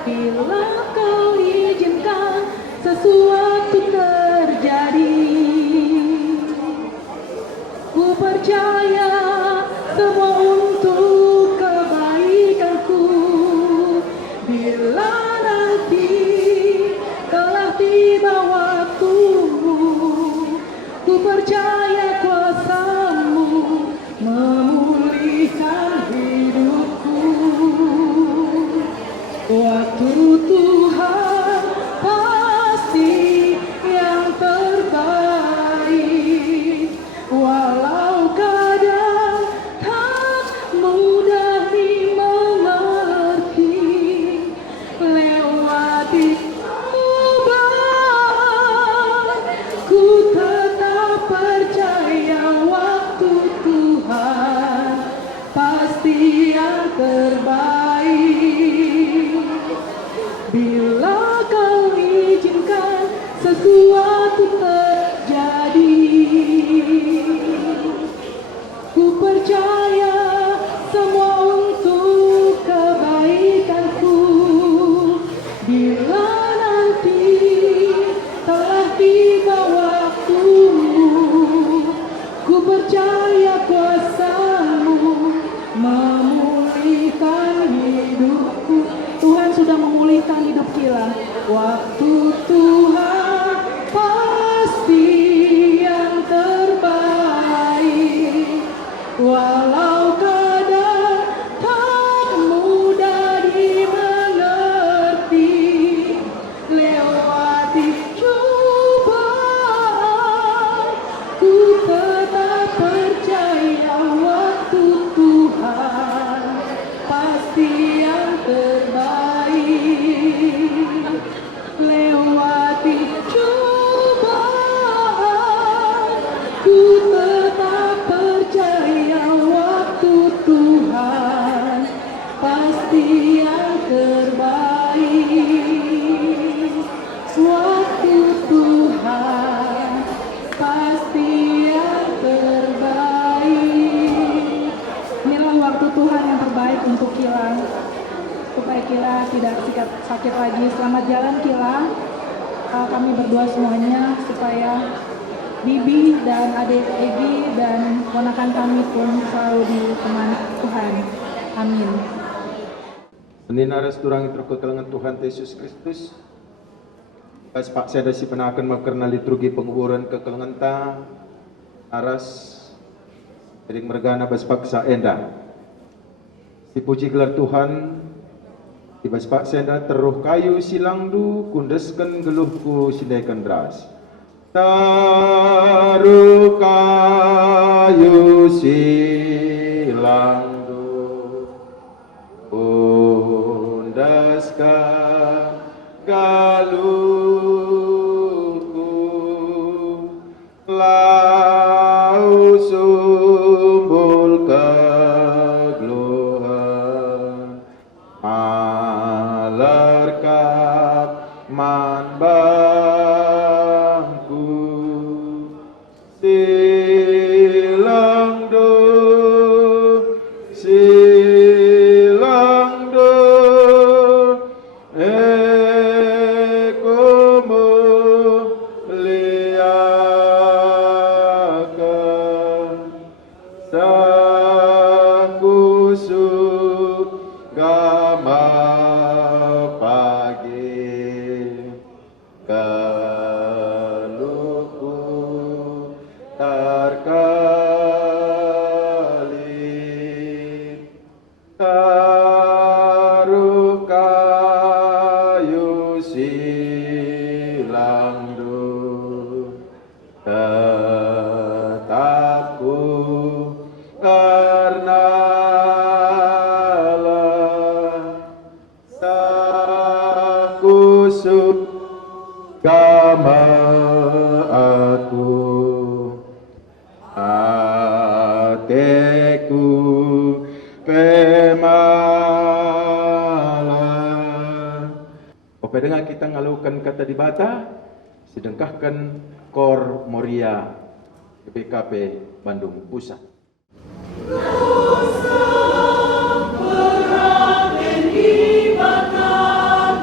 Bila kau izinkan sesuatu terjadi, ku percaya semua untuk kebaikanku. Bila nanti telah tiba waktumu, ku percaya kuasamu memulihkan hidupku. Waktu Tuhan pasti yang terbaik, walau kadang tak mudah dimengerti. Lewati cobaan, ku tetap percaya waktu Tuhan pasti yang terbaik. Bila kau izinkan sesuatu terjadi, ku percaya semua untuk kebaikanku. Bila nanti telah tiba waktumu, ku percaya kuasamu memulihkan hidupku. Tuhan sudah memulihkan hidup kita. Waktu Tuhan pasti yang terbaik, walau kadang tak mudah dimengerti. Lewati cobaan, ku tetap percaya waktu Tuhan pasti yang terbaik. Lewati cobaan, ku tetap percaya waktu Tuhan pasti yang terbaik. Waktu Tuhan pasti yang terbaik. Inilah waktu Tuhan yang terbaik untuk Kila, supaya Kila tidak sakit lagi. Selamat jalan Kila. Kami berdoa semuanya supaya Bibi dan adik Egi dan ponakan kami pun selalu ditemani Tuhan. Amin. Peninaras turangi terkekelangan Tuhan Yesus Kristus. Pas Pak saya si penakan makarna liturgi penguburan kekelangan ta aras sering mergana bas paksa enda. Dipuji gelar Tuhan. Di bas paksa enda teruh kayu silangdu kundeskan geluhku sinaikan deras. Taruh kayu silangdu kundeskan galuhku, lau sumbul kegluhan, alerkap manbangku, silangdu, silangdu, taruh kayu silangdu tetapku karnalah sakusuk gamaatku ateku pemalas. Oke, dengan kita ngalukan kata di bata, sedengkahkan Kor Moria BKP Bandung Pusat. Dosa berat dan dibakar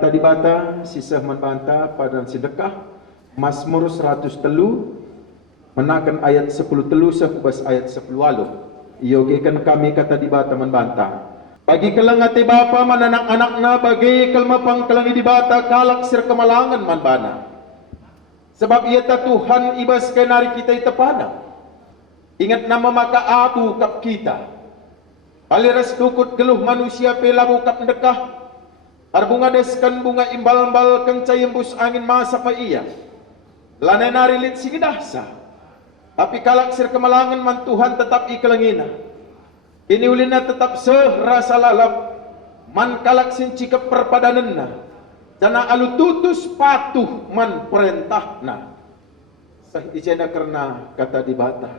kata dibata sisa membanta pada sedekah Mazmur 100 telu menakan ayat 10 telu sekubas ayat 10 walu. Iyogekan kami kata dibata membanta. Bagi kelengati bapa mananak-anakna bagi kelmapang kelangi dibata kalak sir kemalangan manbana. Sebab ia ta Tuhan ibas kenari kita itepana. Ingat nama maka abu kap kita. Aliras tukut geluh manusia pelabu kap dekah. Arbunga deskan bunga imbal-imbal kencai embus angin masa pa iya. Lanai nari lit sigidahsa. Tapi kalak sir kemalangan man Tuhan tetap ikelangina. Ini ulina tetap serasa lalap. Man kalak sin cikap perpadananna. Jana alu tutus patuh man perintahna. Sah ijena karena kata dibata.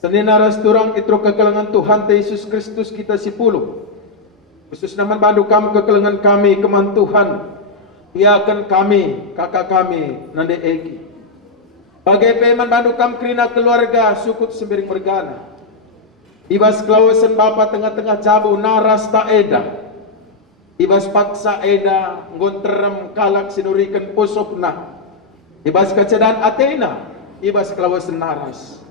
Senina rasturang itro kekelangan Tuhan Yesus Kristus kita sipuluh. Khusus nama bandu kami kekelangan kami keman Tuhan. Iakan kami, kakak kami, nande eki. Bagai peman bandu kami kerina keluarga sukut sembiring bergana. Ibas kelawasan bapa tengah-tengah jabu naras tak eda. Ibas paksa eda ngonterem kalak sinurikan pusukna. Ibas kecedaan Athena. Ibas kelawasan naras.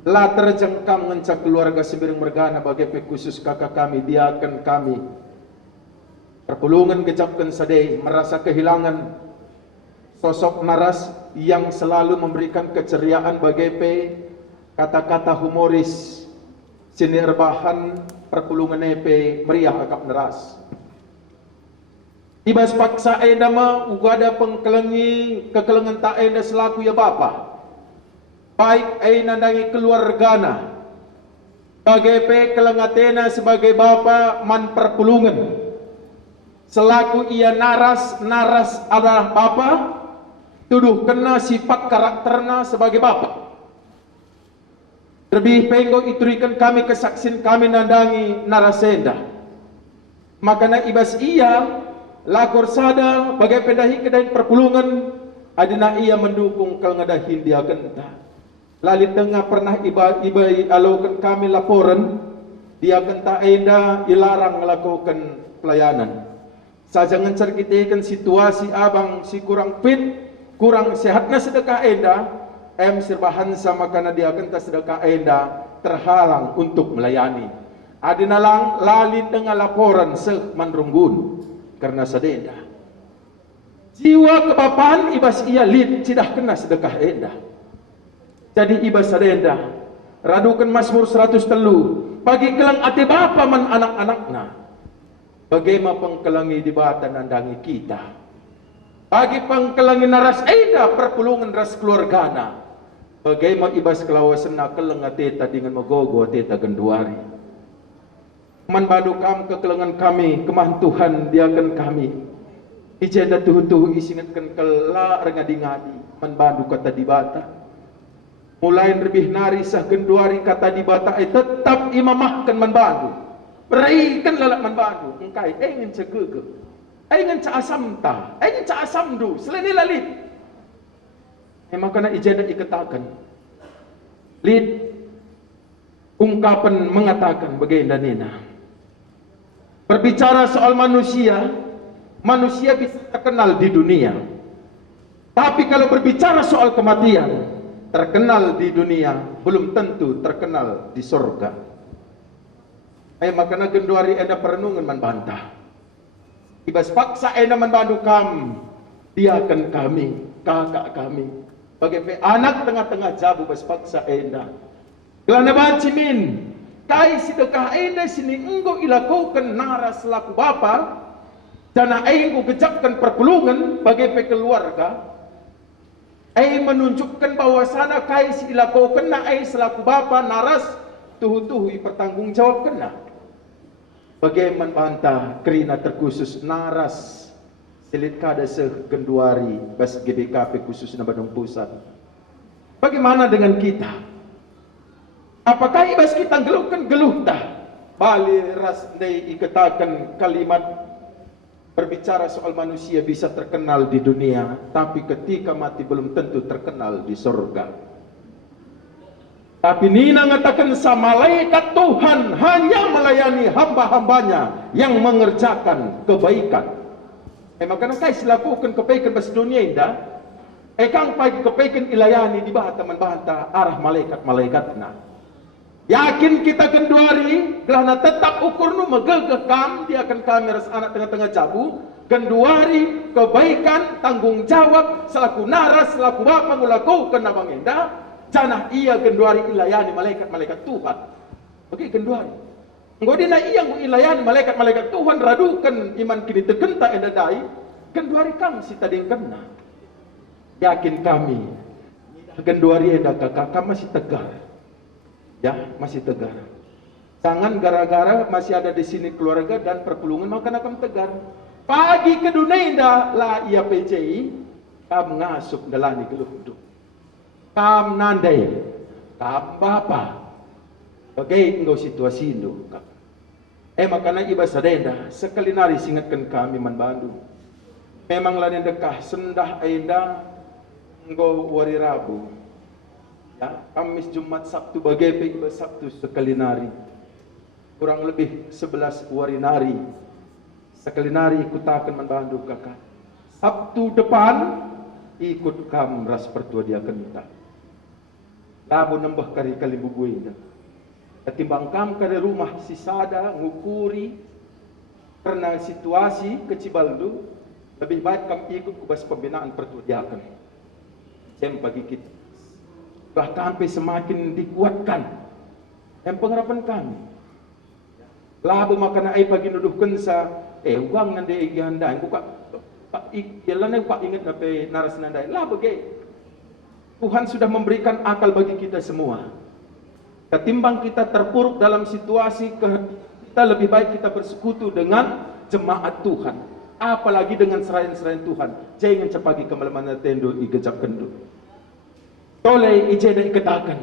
La terjengkam ngencak keluarga sembiring mergana bagai khusus kakak kami diakan kami perpulungan kecapkan sadai merasa kehilangan sosok naras yang selalu memberikan keceriaan bagai kata-kata humoris sini rebahan perpulungan epe meriah akap neras. Ibas paksa enda ma ugada pengkelengi kekelengan tak enda selaku ya bapa. Baik ay nandangi keluargana bagai kelengatena sebagai bapa man perpulungan selaku ia naras adalah bapa tuduh kena sifat karakterna sebagai bapa. Lebih penggo iturikan kami kesaksin kami nandangi narasenda makana ibas ia lakor sada bagai pendahi kedahin perpulungan adina ia mendukung kelengadahin dia genta. Lalit tengah pernah iba alaukan kami laporan dia kenta enda ilarang melakukan pelayanan. Saja ngencar kita ikan situasi abang si kurang fit, kurang sehatnya sedekah enda, serbahan sama karena dia kenta sedekah enda terhalang untuk melayani. Adinalang lalit tengah laporan semanrunggun karena sedenda. Jiwa kebapaan ibas ia lid cidah kena sedekah enda. Jadi ibas sadenda radukan Mazmur 100 telu bagi kelang ati bapa man anak-anakna bagaimana pengkelangi di bata nandangi kita bagi pengkelangi naras eda perpulungan ras keluargana bagaimana ibas kelawasan kelang ati dengan megogo ati genduari man badukam kekelangan kami kemah Tuhan diakan kami ijenda tuh isingatkan kelak ngadi-ngadi man badu kata di bata mulai lebih nari sah genduari kata dibata tetap imamahkan manbandu berikan lalak manbandu engkai ingin cegege ingin ca asamta ingin ca asamdu selain lalit makana ijazah ikatakan lid ungkapan mengatakan bagaimana berbicara soal manusia bisa terkenal di dunia tapi kalau berbicara soal kematian terkenal di dunia belum tentu terkenal di surga. Makana genduari enda perenungan manbantah. Ibas paksa enda manbandu kam, dia akan kami, kakak kami. Bagai anak tengah-tengah jabu bas paksa enda. Kelana bancimin, kai sedekah enda sini enggo ilakukan naras selaku bapa, dana enggo gejapkan perpulungan bagai keluarga. Menunjukkan bahwa sana kai si ilako kena selaku bapa naras tuhu bertanggung jawab kena. Bagaimana bantah kerina terkhusus naras selit kada segenduari bas GBKP khusus na Bandung Pusat. Bagaimana dengan kita? Apakah ibas kita geluh tah? Bali ras dei ikatakan kalimat berbicara soal manusia bisa terkenal di dunia, tapi ketika mati belum tentu terkenal di surga. Tapi Nina mengatakan sama malaikat Tuhan hanya melayani hamba-hambanya yang mengerjakan kebaikan. Makana kai silakukan kepaikan bas dunia indah. Kang pagi kepaikan ilayani di bahata manbahanta arah malaikat-malaikatna. Yakin kita genduari gelana tetap ukur nu megegekam dia akan kami ras anak tengah-tengah jabu. Genduari kebaikan tanggung jawab selaku naras selaku bapa ngulakukan abang indah. Janah ia genduari ilayani malaikat-malaikat Tuhan. Oke genduari. Ngodina iya ilayani malaikat-malaikat Tuhan radukan iman kini tekenta edadai. Genduari kami si tadi kena. Yakin kami genduari eda kakak masih tegar. Ya, masih tegar. Jangan gara-gara masih ada di sini keluarga dan perpulungan maka akan tegar. Pagi ke dunia lah ia PCI kam ngasup dalani geluduk. Kam nandai, kam bapa. Oke, engkau situasi itu. Makanya iba sadenda sekali nari singatkan kami man Bandung. Memang lain dekah sendah enda engkau wari Rabu. Ya, Kamis, Jumat, Sabtu bagai iba Sabtu sekali nari. Kurang lebih 11 wari nari. Sekali nari ikut akan membantu kakak. Sabtu depan ikut kam ras pertua dia kenta. Labu nambah kari kali bubui indah. Ketimbang kam kari rumah si sada ngukuri karena situasi kecibaldu lebih baik kam ikut kubas pembinaan pertua dia akan. Sem bagi kita. Bahkan sampai semakin dikuatkan yang pengharapan kami. Labu makana ai pagi nuduhkan sa uang nande iganda buka pak jalan pak ingat nape naras nandai labu ge. Tuhan sudah memberikan akal bagi kita semua. Ketimbang kita terpuruk dalam situasi kita lebih baik kita bersekutu dengan jemaat Tuhan. Apalagi dengan serayan-serayan Tuhan. Jangan cepagi kemalaman tendo igejap kendu. Toleh ijena ikatakan.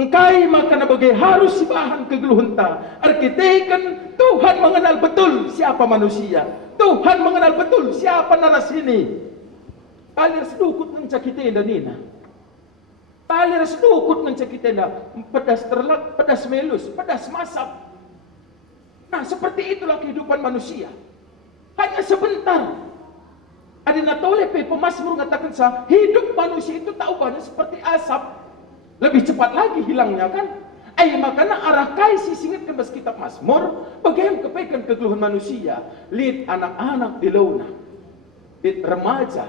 Engkai makana bagai harus bahan kegeluhunta. Arkiteken Tuhan mengenal betul siapa manusia. Tuhan mengenal betul siapa naras ini. Talir sedukut mencakitenda nina. Talir sedukut mencakitenda. Pedas terlak, pedas melus, pedas masap. Nah seperti itulah kehidupan manusia. Hanya sebentar. Adina toleh pemasmur mengatakan sah, hidup manusia itu taubahnya seperti asap. Lebih cepat lagi hilangnya kan? Makanya arah kaisi singat kembas kitab Mazmur, bagaimana kepaikan kegeluhan manusia. Lid anak-anak di launa, lid remaja,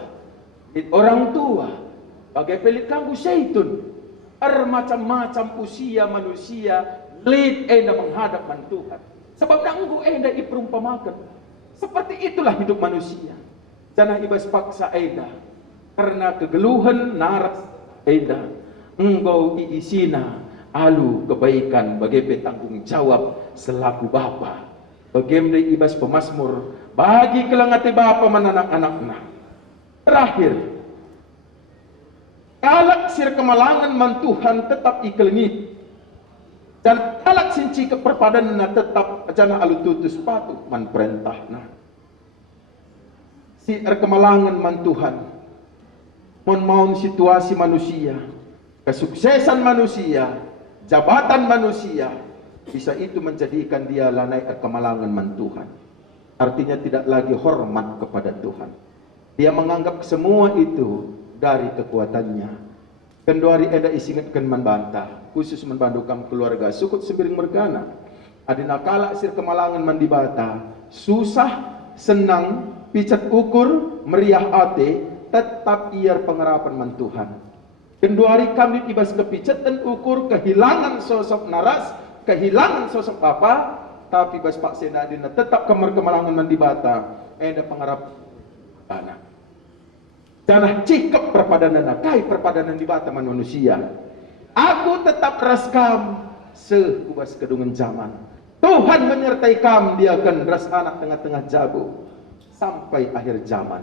lid orang tua, bagai pelit kanggu seitun. Macam-macam usia manusia, lid enda menghadap man Tuhan. Sebab nanggu enda iperumpamakan. Seperti itulah hidup manusia. Jangan ibas paksa eda karena kegeluhan naras eda engkau iisina alu kebaikan bagi petanggung jawab selaku bapa. Bagaimana ibas pemasmur bagi kelangate bapa menanak-anakna. Terakhir, kalak sir kemalangan man Tuhan tetap ikelengit dan kalak sinci keperpadanna tetap jana alu tutus patuh man perintahna. Si kemalangan man Tuhan mon situasi manusia, kesuksesan manusia, jabatan manusia, bisa itu menjadikan dia lanai kemalangan man Tuhan. Artinya tidak lagi hormat kepada Tuhan. Dia menganggap semua itu dari kekuatannya. Kenduari eda isingatkan membantah, khusus membandukam keluarga sukut sembiring mergana. Adina kalak sir kemalangan mandibata, susah, senang, picat ukur, meriah ate, tetap iar pengerapan man Tuhan. Kenduari kami ibas kepicatan ukur, kehilangan sosok naras, kehilangan sosok apa, tapi bas Pak Senadina tetap kemalangan mandibata, eda pengharap anak. Janah cikap perpadanan kai perpadanan di bata man manusia. Aku tetap raskam sekubas kedungan zaman. Tuhan menyertai kam dia akan ras anak tengah-tengah jago sampai akhir zaman,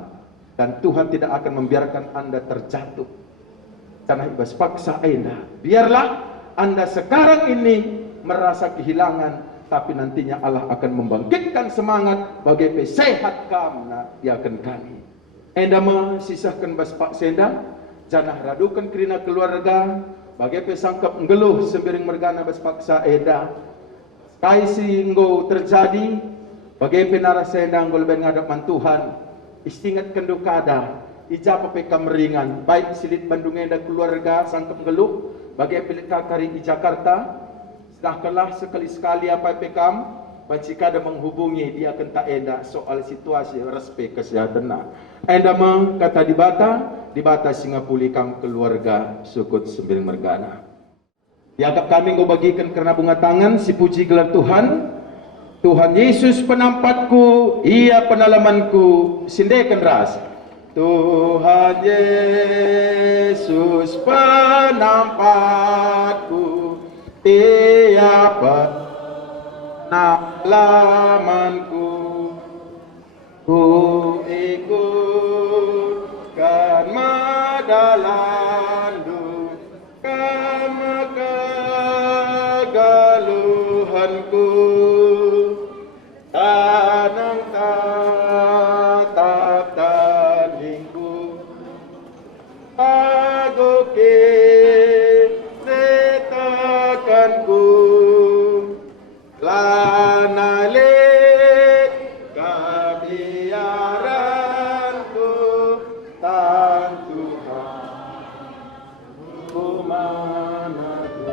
dan Tuhan tidak akan membiarkan Anda terjatuh. Jangan ibas paksa anda. Biarlah Anda sekarang ini merasa kehilangan, tapi nantinya Allah akan membangkitkan semangat bagi pesehat kamna dia akan kami. Enda mesisahkan bas Pak Senda, janah radukan kerina keluarga, bagi pesangkap ngeluh sembiring mergana bas paksa eda. Kaisi nggo terjadi, bagi penara senda nggo lebih ngadapan Tuhan. istingat kendo kada, ija papekam ringan, baik silit Bandungnya dan keluarga sangkep geluh, bagi pilik kakari di Jakarta, silahkanlah sekali-sekali apa pekam, bajika ada menghubungi dia akan tak enda soal situasi respek kesehatan. Enda kata di bata Singapura kam keluarga sukut sembil mergana. Dianggap kami kau bagikan karena bunga tangan si puji gelar Tuhan. Tuhan Yesus penampatku, ia penalamanku, sindekan ras. Tuhan Yesus penampatku, ia penalamanku. Ku ikutkan madalandu, kama kegaluhanku. Tanang tatap taningku, agoke retakanku, lanalik kabiaranku, tan Tuhan kumanaku.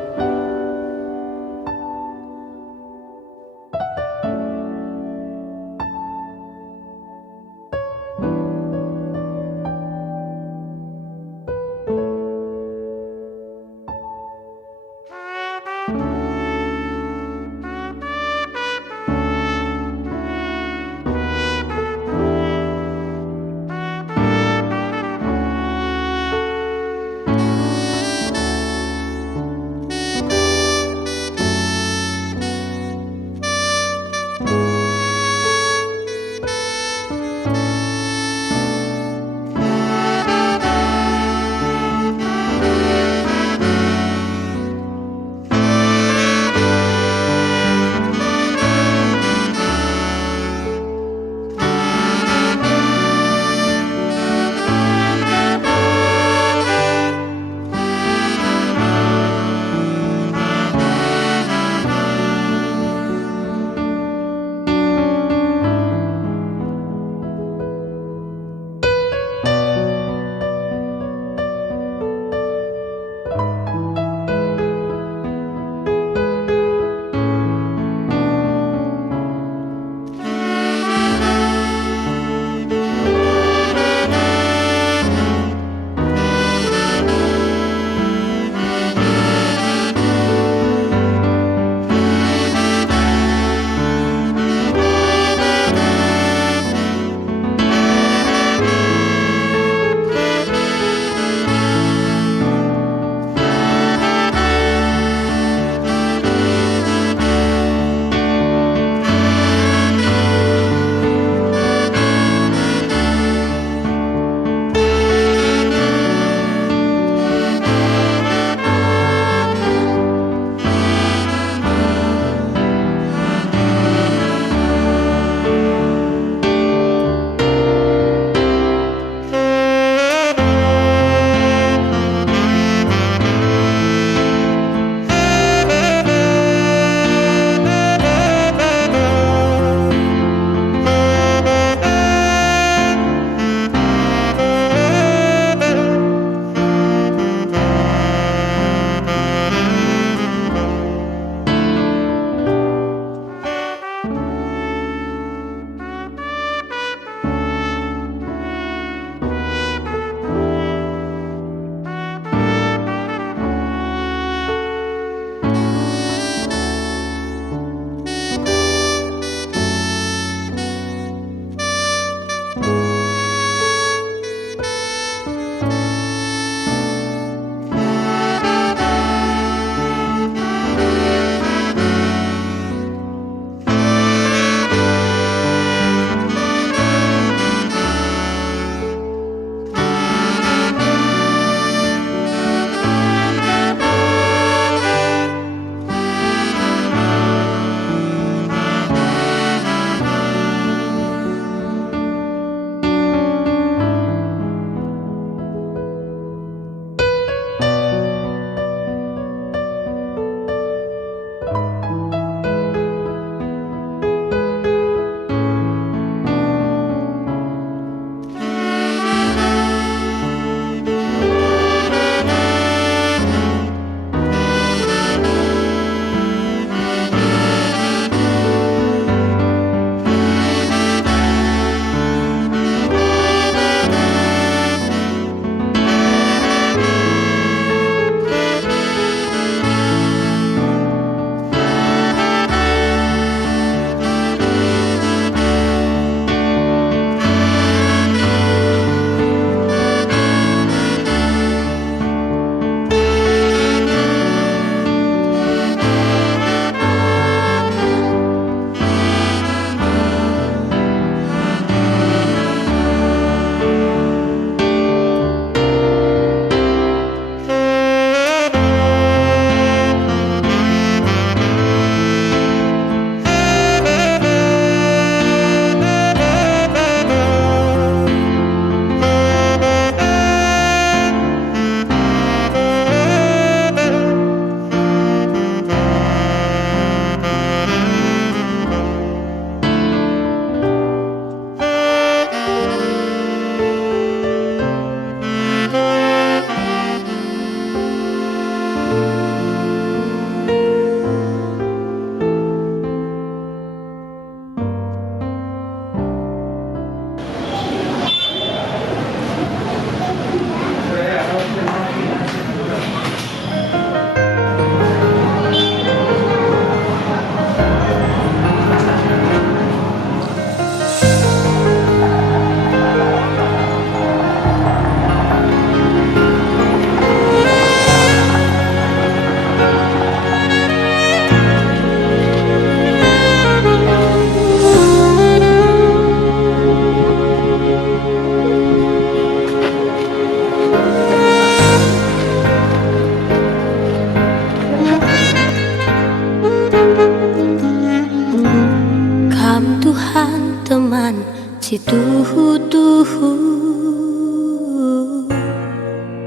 si tuhu-tuhu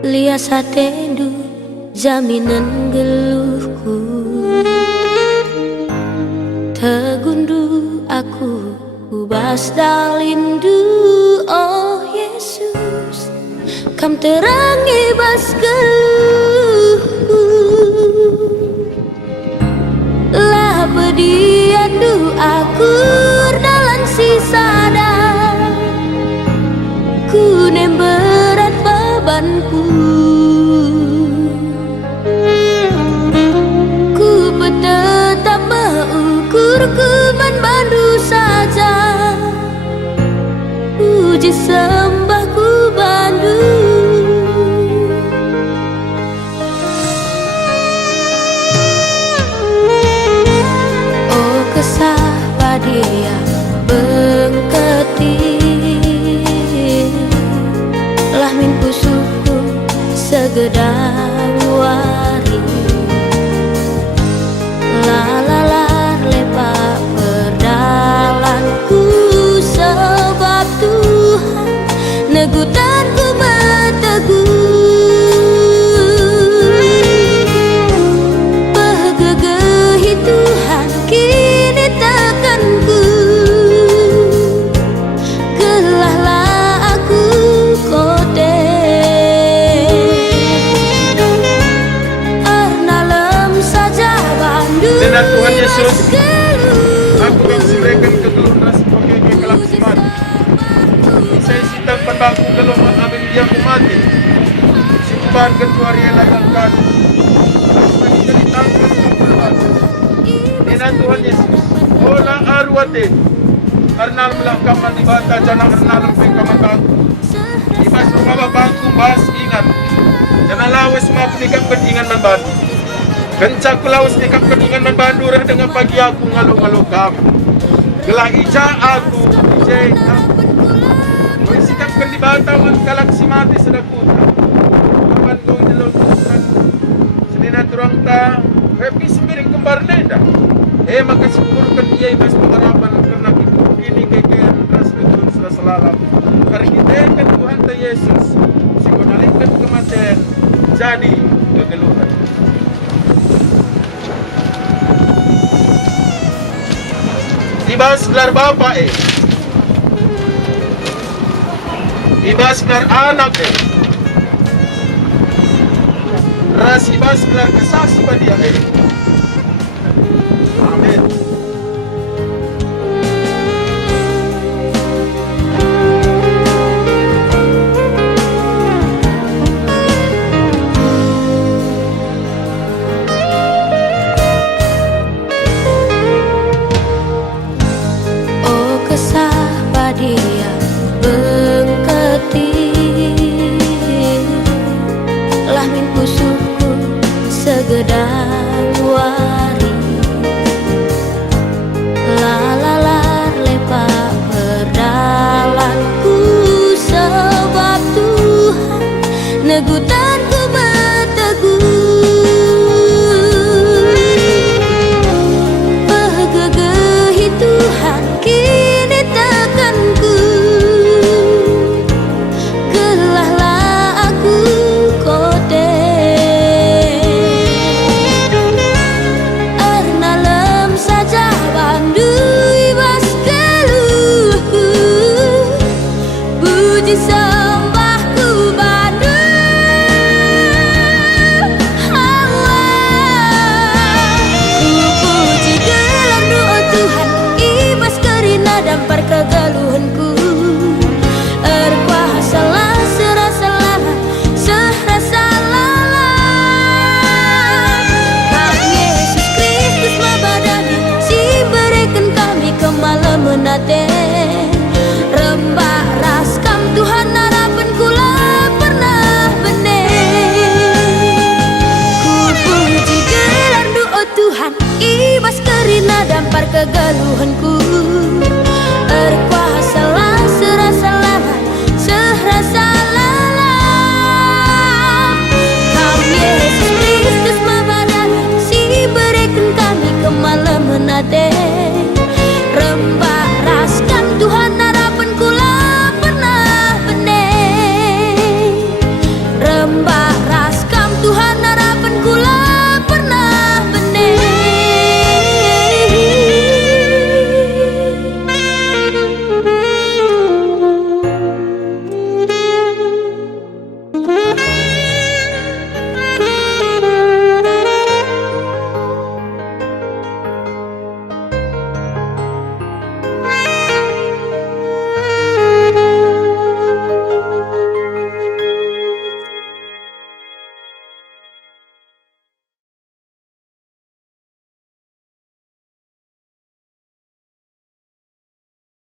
lias hatendu jaminan geluhku. Tegundu aku ubas dalindu, oh Yesus kam terangi bas geluhku. Lah bediandu aku dalam sisada, ku nem berat bebanku. Ku tetap mengukur ku manbandu saja, puji sembahku bandu. Oh kesah padia bengketi, lah min pusuku segedang wari. Lalalar lepak perdalanku, sebab Tuhan negutanku meteguh. Pegegehi Tuhan kini tekanku, gelahlah aku kote. Arnalem saja bandu Dan Tuhan Yesus, aku yang serahkan kegeluhan rasa pakai kelaksaman. Saya sitang penbaku gelom amin dia ku mati. Simpan ketua rela yang kadu. Bagi jadi tangkap kebenaran. Dan Tuhan Yesus, ola arwate. Arnal melakaman di bata jana arnal pengkaman Ibas rumah bangku bahas ingat. Jangan lawas maaf nikam ketingan membantu. Kencak lawas nikam ketingan membantu dengan pagi aku ngalu-ngalu kamu. Gelah ija aku ijai kamu. Kau sikap di bata galaksi mati sedakuta. Kapan kau nyelulusan senina turang ta happy sembiring kembar nenda. Maka syukurkan ia ibas pengharapan karena ini kekean ras betul sudah selalam. Karena kita kan Tuhan ta Yesus si menalihkan kematian jadi kegeluhan. Ibas gelar Bapa ibas gelar anak ras ibas gelar kesaksi badia amin. Oh kesah padia bengketi, lah min pusuku segedang wari. Lalalar lepak perdalanku, sebab Tuhan negutanku meteguh. Pegegehi Tuhan kini tekanku, gelahlah aku kote. Arnalem saja bandu ibas geluhku, puji sembahku bandu. Ku puji gelam doa Tuhan ibas kerina dampar kegeluhanku. Erkuasalah serasalah Kang Yesus Kristus mabadani si berikan kami kemalam menate. Rembak raskam Tuhan harapan kula pernah benih. Ku puji gelar doa Tuhan ibas kerina dampar kegeluhanku.